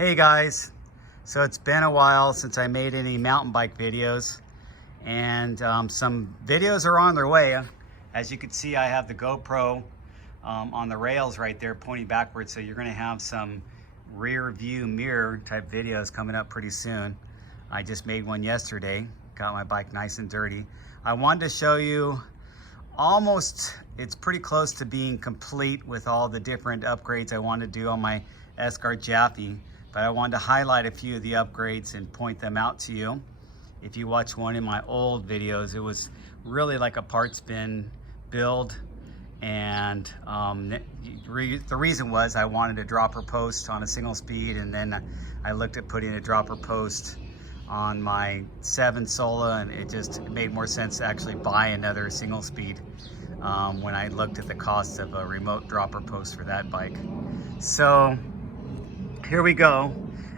Hey guys, so it's been a while since I made any mountain bike videos, and some videos are on their way. As you can see, I have the GoPro on the rails right there pointing backwards, so you're going to have some rear view mirror type videos coming up pretty soon. I just made one yesterday, got my bike nice and dirty. I wanted to show you it's pretty close to being complete with all the different upgrades I want to do on my Esker Japhy. But I wanted to highlight a few of the upgrades and point them out to you. If you watch one of my old videos, it was really like a parts bin build. And the reason was I wanted a dropper post on a single speed, and then I looked at putting a dropper post on my 7 Sola, and it made more sense to actually buy another single speed when I looked at the cost of a remote dropper post for that bike. So here we go,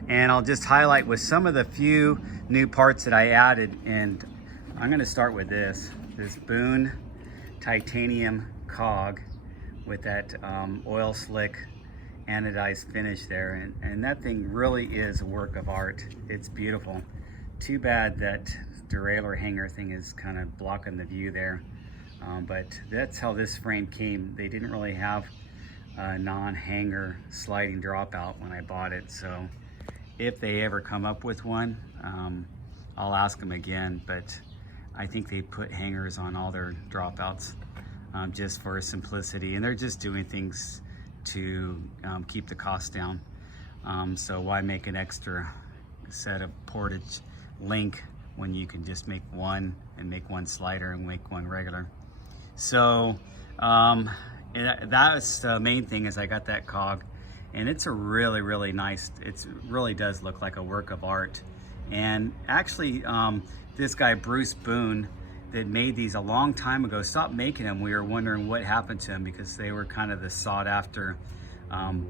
and I'll just highlight with some of the few new parts that I added. And I'm going to start with this Boone titanium cog with that oil slick anodized finish there, and that thing really is a work of art. It's beautiful. Too bad that derailleur hanger thing is kind of blocking the view there, but that's how this frame came. They didn't really have a non-hanger sliding dropout when I bought it, so if they ever come up with one, I'll ask them again. But I think they put hangers on all their dropouts just for simplicity, and they're just doing things to keep the cost down. So why make an extra set of portage link when you can just make one and make one slider and make one regular? So that's the main thing, is I got that cog, and it's a really nice, it really does look like a work of art. And actually this guy Bruce Boone that made these a long time ago stopped making them. We were wondering what happened to them, because they were kind of the sought after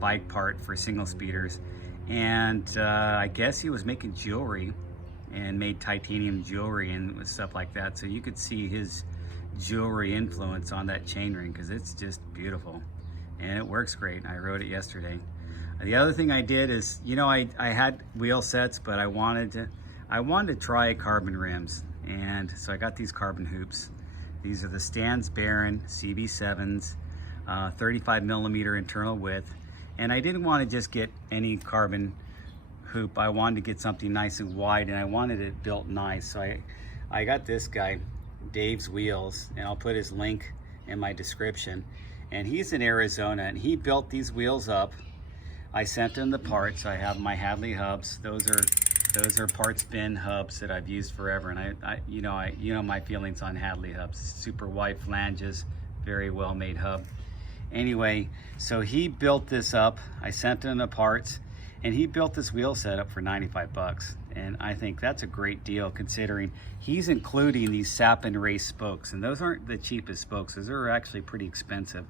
bike part for single speeders. And I guess he was making jewelry and made titanium jewelry and stuff like that, so you could see his jewelry influence on that chainring, because it's just beautiful and it works great. I rode it yesterday. The other thing I did is, you know, I had wheel sets, but I wanted to try carbon rims, and so I got these carbon hoops. These are the Stan's Baron CB7s, 35 millimeter internal width, and I didn't want to just get any carbon hoop. I wanted to get something nice and wide, and I wanted it built nice, so I got this guy Dave's Wheels, and I'll put his link in my description. And he's in Arizona, and he built these wheels up. I sent him the parts. I have my Hadley hubs. Those are parts bin hubs that I've used forever, and I you know my feelings on Hadley hubs. Super wide flanges, very well made hub. Anyway, so he built this up. I sent him the parts, and he built this wheel setup for 95 bucks. And I think that's a great deal, considering he's including these sap and race spokes. And those aren't the cheapest spokes. Those are actually pretty expensive.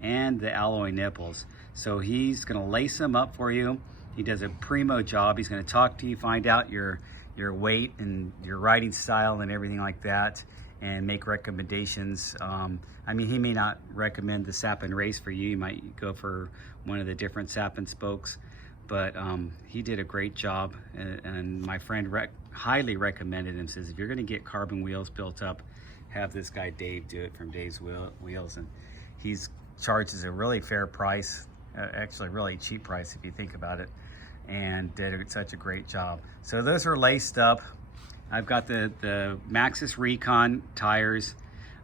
And the alloy nipples. So he's gonna lace them up for you. He does a primo job. He's gonna talk to you, find out your weight and your riding style and everything like that, and make recommendations. I mean, he may not recommend the sap and race for you. You might go for one of the different sap and spokes. But he did a great job, and my friend highly recommended him. Says, if you're gonna get carbon wheels built up, have this guy Dave do it from Dave's Wheels. And he's charges a really fair price, actually really cheap price if you think about it, and did such a great job. So those are laced up. I've got the Maxxis Recon tires.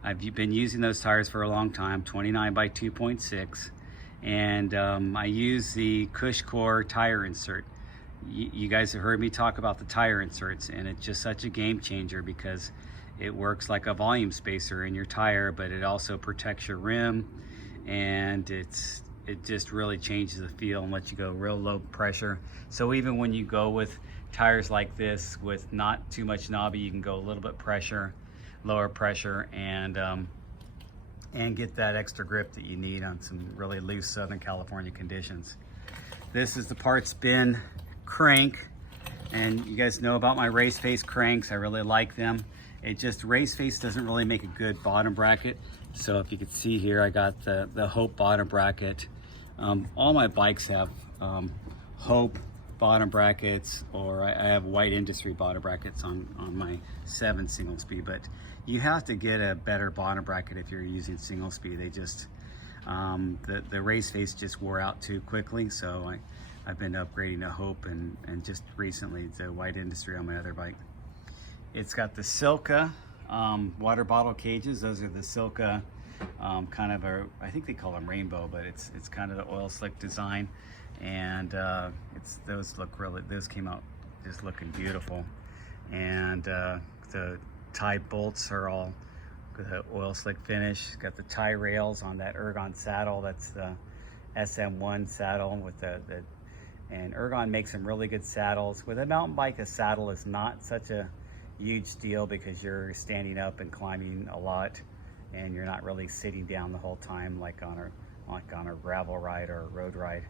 I've been using those tires for a long time, 29 by 2.6. And I use the CushCore tire insert. You guys have heard me talk about the tire inserts, and it's just such a game changer, because it works like a volume spacer in your tire, but it also protects your rim, and it just really changes the feel and lets you go real low pressure. So even when you go with tires like this with not too much knobby, you can go a little bit lower pressure, and get that extra grip that you need on some really loose Southern California conditions. This is the parts bin crank, and you guys know about my race face cranks. I really like them. It just, race face doesn't really make a good bottom bracket. So if you can see here, I got the Hope bottom bracket. All my bikes have Hope bottom brackets, or I have white industry bottom brackets on my 7 single speed, but you have to get a better bottom bracket if you're using single speed. They just, the race face just wore out too quickly, so I've been upgrading to Hope and just recently the white industry on my other bike. It's got the Silka water bottle cages. Those are the Silka kind of I think they call them rainbow, but it's kind of the oil slick design, and those came out just looking beautiful. And the tie bolts are all the oil slick finish. Got the tie rails on that Ergon saddle. That's the SM1 saddle with and Ergon makes some really good saddles. With a mountain bike, a saddle is not such a huge deal because you're standing up and climbing a lot, and you're not really sitting down the whole time like on a gravel ride or a road ride.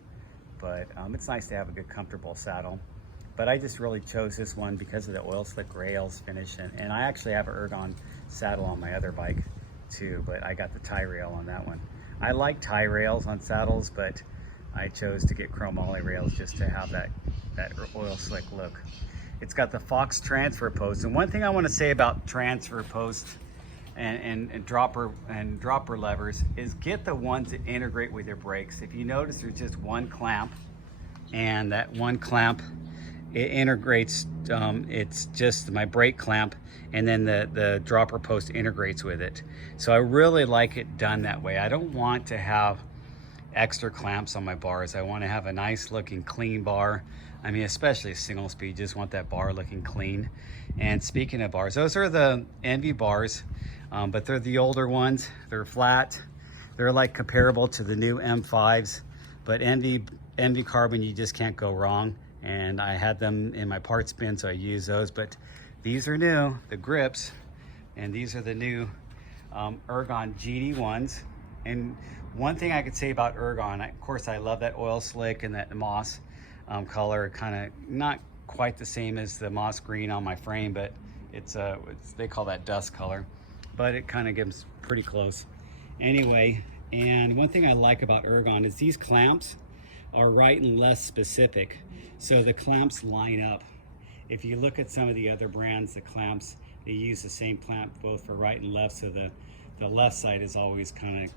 But it's nice to have a good comfortable saddle. But I just really chose this one because of the oil slick rails finish, and I actually have an Ergon saddle on my other bike too, but I got the tie rail on that one. I like tie rails on saddles, but I chose to get chromoly rails just to have that oil slick look. It's got the Fox transfer post, and one thing I want to say about transfer post and dropper levers is get the ones that integrate with your brakes. If you notice, there's just one clamp, and that one clamp, it integrates, it's just my brake clamp, and then the dropper post integrates with it. So I really like it done that way. I don't want to have extra clamps on my bars. I want to have a nice looking clean bar. I mean, especially a single speed, just want that bar looking clean. And speaking of bars, those are the Envy bars, but they're the older ones. They're flat. They're like comparable to the new M5s, but Envy carbon, you just can't go wrong. And I had them in my parts bin, so I use those. But these are new, the grips, and these are the new Ergon GD1s. And one thing I could say about Ergon, of course, I love that oil slick and that moss color, kind of not quite the same as the moss green on my frame, but they call that dust color, but it kind of gives pretty close. Anyway, and one thing I like about Ergon is these clamps are right and left specific. So the clamps line up. If you look at some of the other brands, the clamps, they use the same clamp both for right and left, so the left side is always kind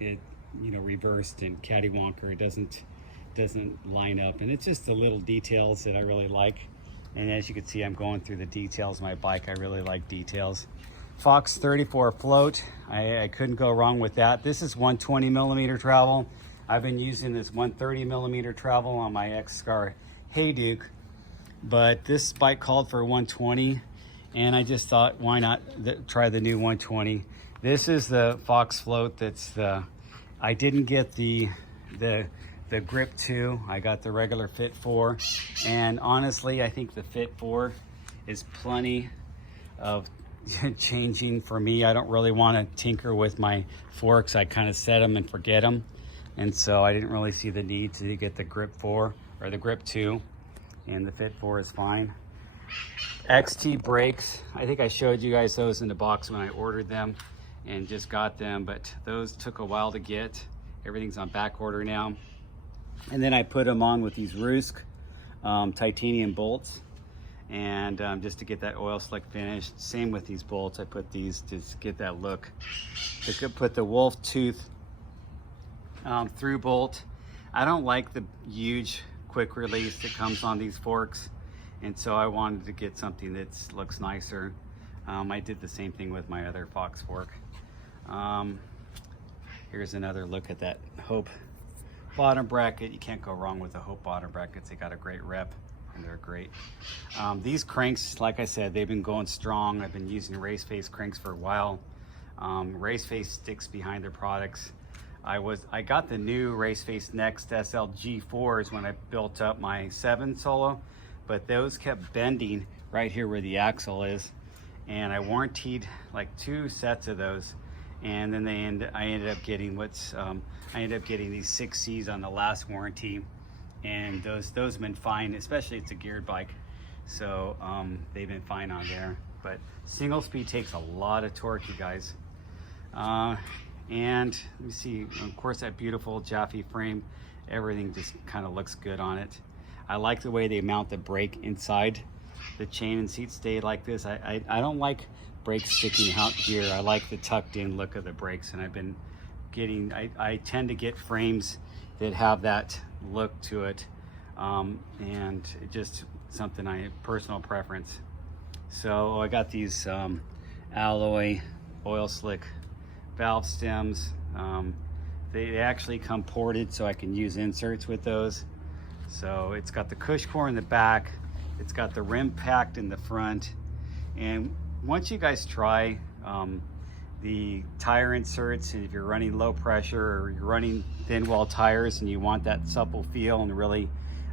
of reversed and cattywonker. It doesn't line up, and it's just the little details that I really like. And as you can see, I'm going through the details of my bike. I really like details. Fox 34 float, I couldn't go wrong with that. This is 120 millimeter travel. I've been using this 130 millimeter travel on my Esker Japhy, but this bike called for 120, and I just thought, why not try the new 120. This is the Fox float. I didn't get the Grip 2. I got the regular Fit 4, and honestly, I think the Fit 4 is plenty of changing for me. I don't really want to tinker with my forks. I kind of set them and forget them, and so I didn't really see the need to get the Grip 4 or the Grip 2, and the Fit 4 is fine. XT brakes, I think I showed you guys those in the box when I ordered them and just got them, but those took a while to get. Everything's on back order now. And then I put them on with these Rusk titanium bolts, and just to get that oil slick finish. Same with these bolts, I put these to get that look. I could put the wolf tooth through bolt. I don't like the huge quick release that comes on these forks, and so I wanted to get something that looks nicer. I did the same thing with my other Fox fork. Here's another look at that Hope bottom bracket. You can't go wrong with the Hope bottom brackets. They got a great rep, and they're great. These cranks, like I said, they've been going strong. I've been using race face cranks for a while. Race face sticks behind their products. I got the new Race Face Next SL G4s when I built up my 7 Solo, but those kept bending right here where the axle is, and I warranted like 2 sets of those, and then I ended up getting these 6Cs on the last warranty, and those have been fine, especially it's a geared bike, so they've been fine on there. But single speed takes a lot of torque, you guys. And let me see, of course, that beautiful Japhy frame, everything just kind of looks good on it. I like the way they mount the brake inside the chain and seat stay like this. I don't like brakes sticking out here. I like the tucked in look of the brakes, and I've been getting, I tend to get frames that have that look to it, and it just something personal preference. So I got these alloy oil slick valve stems. They actually come ported, so I can use inserts with those. So it's got the CushCore in the back, it's got the Rimpact in the front, and once you guys try the tire inserts, and if you're running low pressure or you're running thin wall tires and you want that supple feel and really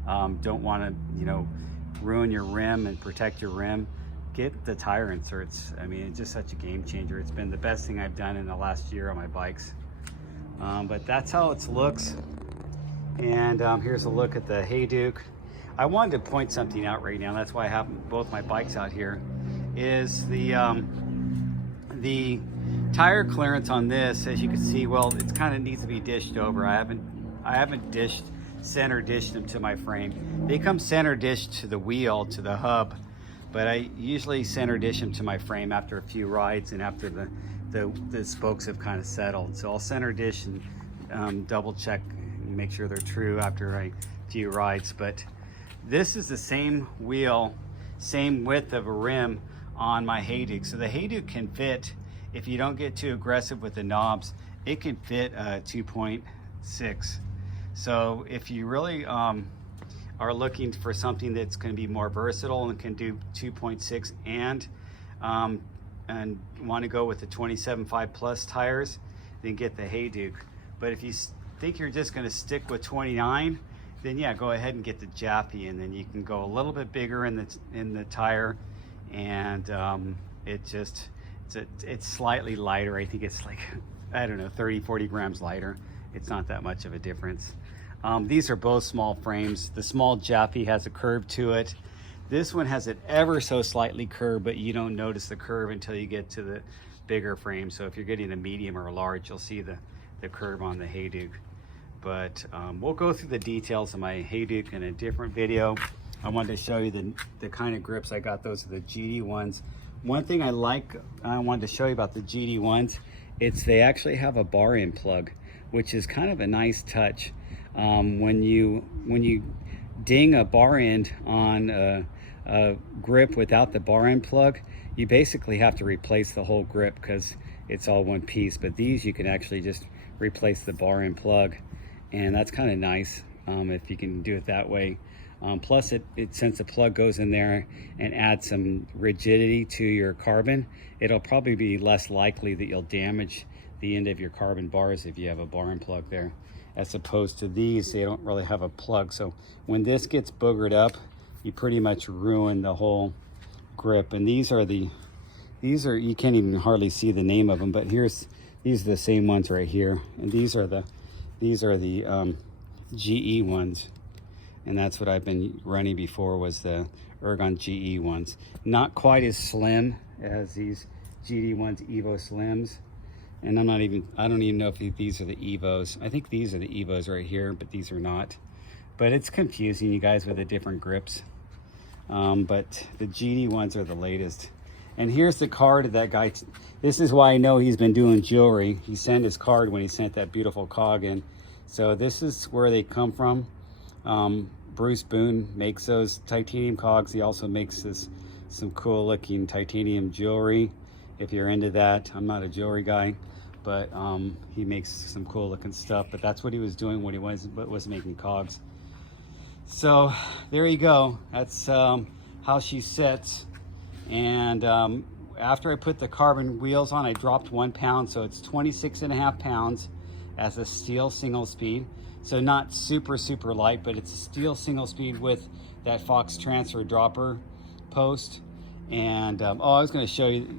don't want to, you know, ruin your rim and protect your rim, get the tire inserts. I mean, it's just such a game changer. It's been the best thing I've done in the last year on my bikes. But that's how it looks. And here's a look at the Hayduke. I wanted to point something out right now. That's why I have both my bikes out here. Is the tire clearance on this, as you can see, well, it kind of needs to be dished over. I haven't center dished them to my frame. They come center dished to the wheel, to the hub, but I usually center dish them to my frame after a few rides and after the spokes have kind of settled. So I'll center dish and double check and make sure they're true after a few rides. But this is the same wheel, same width of a rim on my Hayduke. So the Hayduke can fit, if you don't get too aggressive with the knobs, it can fit a 2.6. So if you really are looking for something that's going to be more versatile and can do 2.6 and want to go with the 27.5 plus tires, then get the Hayduke. But if you think you're just going to stick with 29, then yeah, go ahead and get the Japhy, and then you can go a little bit bigger in the tire, and it's slightly lighter. I think it's like, I don't know, 30-40 grams lighter. It's not that much of a difference. These are both small frames. The small Japhy has a curve to it. This one has it ever so slightly curved, but you don't notice the curve until you get to the bigger frame. So if you're getting a medium or a large, you'll see the curve on the Hayduke. But we'll go through the details of my Hayduke in a different video. I wanted to show you the kind of grips I got. Those are the GD1s. One thing I wanted to show you about the GD1s, they actually have a bar end plug, which is kind of a nice touch. When you ding a bar end on a grip without the bar end plug, you basically have to replace the whole grip because it's all one piece. But these, you can actually just replace the bar end plug, and that's kind of nice if you can do it that way. Plus, since the plug goes in there and adds some rigidity to your carbon, it'll probably be less likely that you'll damage the end of your carbon bars if you have a bar end plug there, as opposed to these. They don't really have a plug. So when this gets boogered up, you pretty much ruin the whole grip. And these are you can't even hardly see the name of them, but these are the same ones right here. And these are the GE ones. And that's what I've been running before, was the Ergon GE ones. Not quite as slim as these GD1s Evo Slims. And I don't even know if these are the Evos. I think these are the Evos right here, but these are not. But it's confusing, you guys, with the different grips. But the GD1s are the latest. And here's the card of that guy. This is why I know he's been doing jewelry. He sent his card when he sent that beautiful cog in. So this is where they come from. Bruce Boone makes those titanium cogs. He also makes some cool looking titanium jewelry, if you're into that. I'm not a jewelry guy, but he makes some cool looking stuff. But that's what he was doing when he was making cogs. So there you go. That's how she sits. And after I put the carbon wheels on, I dropped 1 pound, so it's 26.5 pounds as a steel single speed. So not super light, but it's a steel single speed with that Fox transfer dropper post. And I was going to show you,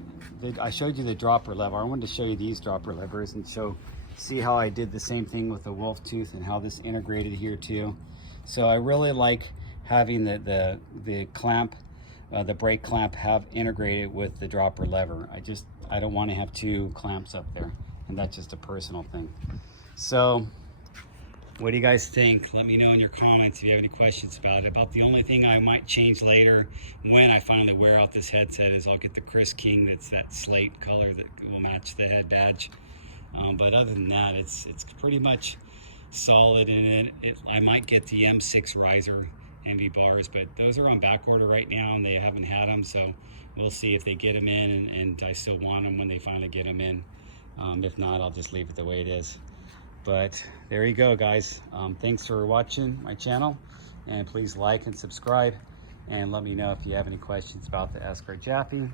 I showed you the dropper lever. I wanted to show you these dropper levers and see how I did the same thing with the wolf tooth and how this integrated here too. So I really like having the clamp, the brake clamp, have integrated with the dropper lever. I don't want to have 2 clamps up there, and that's just a personal thing. So What do you guys think? Let me know in your comments if you have any questions about it. About the only thing I might change later when I finally wear out this headset is I'll get the Chris King, that's that slate color that will match the head badge. But other than that, it's pretty much solid in it. I might get the M6 riser NV bars, but those are on back order right now and they haven't had them, so we'll see if they get them in, and I still want them when they finally get them in. If not, I'll just leave it the way it is. But there you go, guys. Thanks for watching my channel, and please like and subscribe, and let me know if you have any questions about the Esker Japhy.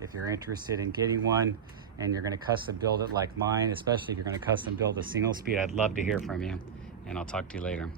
If you're interested in getting one and you're going to custom build it like mine, especially if you're going to custom build a single speed, I'd love to hear from you, and I'll talk to you later.